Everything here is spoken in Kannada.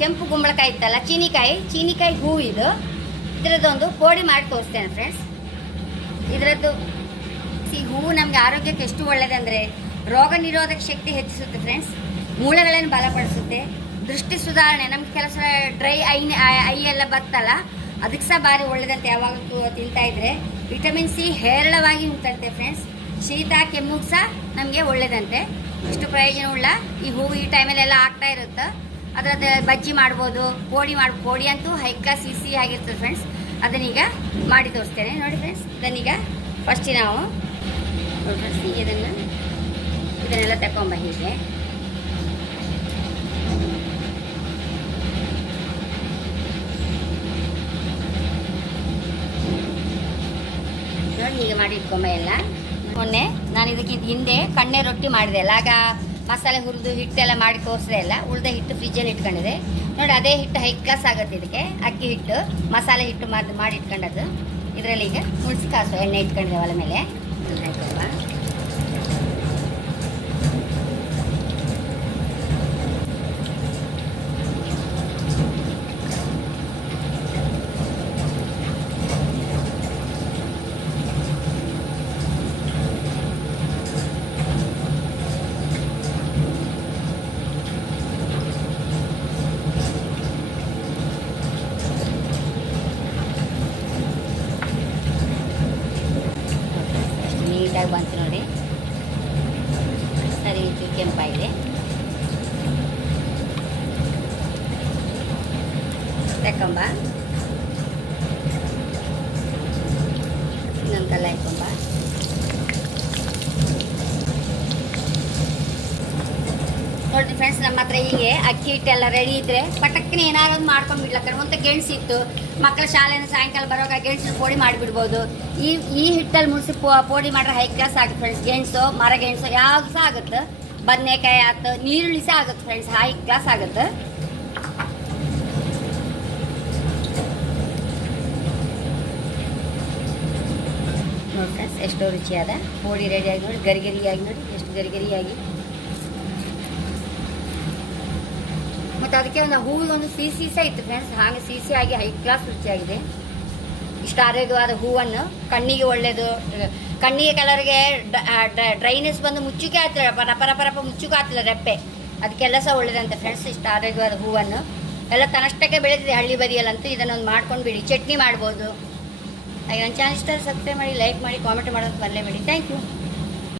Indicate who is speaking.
Speaker 1: ಕೆಂಪು ಕುಂಬಳಕಾಯಿ ಇತ್ತಲ್ಲ, ಚೀನಿಕಾಯಿ ಚೀನಿಕಾಯಿ ಹೂ ಇದು. ಇದರದ್ದೊಂದು ಪೋಡಿ ಮಾಡಿ ತೋರಿಸ್ತೇನೆ ಫ್ರೆಂಡ್ಸ್ ಇದರದ್ದು, ಈ ಹೂವು ನಮಗೆ ಆರೋಗ್ಯಕ್ಕೆ ಎಷ್ಟು ಒಳ್ಳೆಯದಂದರೆ ರೋಗ ನಿರೋಧಕ ಶಕ್ತಿ ಹೆಚ್ಚಿಸುತ್ತೆ ಫ್ರೆಂಡ್ಸ್ ಮೂಳೆಗಳನ್ನು ಬಲಪಡಿಸುತ್ತೆ. ದೃಷ್ಟಿ ಸುಧಾರಣೆ, ನಮ್ಗೆ ಕೆಲಸ ಡ್ರೈ ಐ ಐ ಎಲ್ಲ ಬರ್ತಲ್ಲ ಅದಕ್ಕೆ ಸಹ ಭಾರಿ ಒಳ್ಳೆಯದಂತೆ ಯಾವಾಗಲೂ ತಿಂತಾ ಇದ್ರೆ. ವಿಟಮಿನ್ ಸಿ ಹೇರಳವಾಗಿ ಉಂಟಂತೆ ಫ್ರೆಂಡ್ಸ್ ಶೀತ, ಕೆಮ್ಮು ಸಹ ನಮಗೆ ಒಳ್ಳೆಯದಂತೆ ಇಷ್ಟು ಪ್ರಯೋಜನವುಳ್ಳ ಈ ಹೂವು ಈ ಟೈಮಲ್ಲೆಲ್ಲ ಆಗ್ತಾ ಇರುತ್ತೆ. ಅದರದ್ದು ಬಜ್ಜಿ ಮಾಡ್ಬೋದು, ಕೋಡಿ ಮಾಡಿ, ಕೋಡಿ ಅಂತೂ ಹೈ ಕ್ಲಾಸ್ ಸಿಸಿ ಆಗಿರ್ತದೆ ಫ್ರೆಂಡ್ಸ್ ಅದನ್ನೀಗ ಮಾಡಿ ತೋರಿಸ್ತೇನೆ. ನೋಡಿ ಫ್ರೆಂಡ್ಸ್ ಇದನ್ನೀಗ ಫಸ್ಟ್ ನಾವು ಫ್ರೆಂಡ್ಸ್ ಇದನ್ನು ಇದನ್ನೆಲ್ಲ ತಗೊಂಬ ಹೀಗೆ. ನೋಡಿ, ಹೀಗೆ ಮಾಡಿ ಇಟ್ಕೊಂಬ ಎಲ್ಲ. ಮೊನ್ನೆ ನಾನು ಇದಕ್ಕಿಂತ ಹಿಂದೆ ಕಣ್ಣೆ ರೊಟ್ಟಿ ಮಾಡಿದೆ ಅಲ್ಲ, ಆಗ ಮಸಾಲೆ ಹುರಿದು ಹಿಟ್ಟೆಲ್ಲ ಮಾಡಿ ತೋರಿಸಿದೆ ಇಲ್ಲ ಉಳ್ದ ಹಿಟ್ಟು ಫ್ರಿಜ್ಜಲ್ಲಿ ಇಟ್ಕೊಂಡಿದೆ. ನೋಡಿ, ಅದೇ ಹಿಟ್ಟು ಹೈ ಕ್ಲಾಸ್ ಆಗುತ್ತೆ ಇದಕ್ಕೆ, ಅಕ್ಕಿ ಹಿಟ್ಟು, ಮಸಾಲೆ ಹಿಟ್ಟು ಮಾಡಿ ಮಾಡಿ ಇಟ್ಕೊಂಡದ್ದು. ಇದರಲ್ಲಿ ಈಗ ಮುಳ್ಸಿ ಕಾಸು ಎಣ್ಣೆ ಇಟ್ಕೊಂಡಿದೆ ಒಲೆ ಮೇಲೆ ನೀಟಾಗಿ ಬಂತು ನೋಡಿ. ಸರಿ ಇದು ಕೆಂಪಾಗಿದೆ ತಕೊಂಬ ಇನ್ನೊಂದು ಕಲ್ಲ ಹಾಕೊಂಬ ನೋಡಿ ಫ್ರೆಂಡ್ಸ್ ನಮ್ಮ ಹತ್ರ ಹೀಗೆ ಅಕ್ಕಿ ಹಿಟ್ಟೆಲ್ಲ ರೆಡಿ ಇದ್ರೆ ಪಟಕ್ಕನೆ ಏನಾದ್ರು ಒಂದು ಮಾಡ್ಕೊಂಡು ಬಿಡ್ಲಕ್ಕ ಒಂದು ಗೆಣಸಿತ್ತು ಮಕ್ಕಳ ಶಾಲೆನ ಸಾಯಂಕಾಲ ಬರೋವಾಗ ಗೆಣಸಿನ ಪೋಡಿ ಮಾಡಿಬಿಡ್ಬೋದು. ಈ ಈ ಹಿಟ್ಟಲ್ಲಿ ಮುಡಿಸಿ ಪೋಡಿ ಮಾಡ್ರೆ ಹೈ ಕ್ಲಾಸ್ ಆಗುತ್ತೆ ಫ್ರೆಂಡ್ಸ್ ಗೆಣಸು, ಮರ ಗೆಣಸು ಯಾವ್ದು ಸಹ ಆಗುತ್ತೆ. ಬದನೆಕಾಯಿ ಆಯ್ತು ನೀರುಳ್ಳಿ ಸಹ ಆಗುತ್ತೆ ಫ್ರೆಂಡ್ಸ್ ಹೈ ಕ್ಲಾಸ್ ಆಗುತ್ತೆ. ನೋಡಿ ಫ್ರೆಂಡ್ಸ್ ಎಷ್ಟೋ ರುಚಿಯಾದ ಪೋಡಿ ರೆಡಿಯಾಗಿ ನೋಡಿ ಗರಿಗರಿಯಾಗಿ ನೋಡಿ, ಎಷ್ಟು ಗರಿಗರಿಯಾಗಿ ಮತ್ತು ಅದಕ್ಕೆ ಒಂದು ಹೂವು ಒಂದು ಸಿ ಸಹ ಇತ್ತು ಫ್ರೆಂಡ್ಸ್ ಹಾಗೆ ಸಿಹಿ ಆಗಿ ಹೈ ಕ್ಲಾಸ್ ರುಚಿಯಾಗಿದೆ ಇಷ್ಟು ಆರೋಗ್ಯವಾದ ಹೂವನ್ನು ಕಣ್ಣಿಗೆ ಒಳ್ಳೆಯದು ಕಣ್ಣಿಗೆ ಕಲರ್ಗೆ ಡ್ರೈನೆಸ್ ಬಂದು ಮುಚ್ಚುಕೆ ಆಗ್ತಿಲ್ಲ ಪರ ಪರ ಪರಪ ಮುಚ್ಚುಕೆ ಆಗ್ತಿಲ್ಲ ರೆಪ್ಪೆ. ಅದಕ್ಕೆಲ್ಲ ಸಹ ಒಳ್ಳೇದಂತೆ ಫ್ರೆಂಡ್ಸ್ ಇಷ್ಟು ಆರೋಗ್ಯವಾದ ಹೂವನ್ನು. ಎಲ್ಲ ತನ್ನಷ್ಟಕ್ಕೆ ಬೆಳೆದಿದೆ ಹಳ್ಳಿ ಬದಿಯಲ್ಲಂತೂ ಇದನ್ನೊಂದು ಮಾಡ್ಕೊಂಡು ಬಿಡಿ. ಚಟ್ನಿ ಮಾಡ್ಬೋದು. ಹಾಗೆ ನನ್ನ ಚಾನಲ್ ಇಷ್ಟ ಸಬ್ಸ್ಕ್ರೈಬ್ ಮಾಡಿ ಲೈಕ್ ಮಾಡಿ ಕಾಮೆಂಟ್ ಮಾಡೋದು ಬರಲೇಬೇಡಿ ಥ್ಯಾಂಕ್ ಯು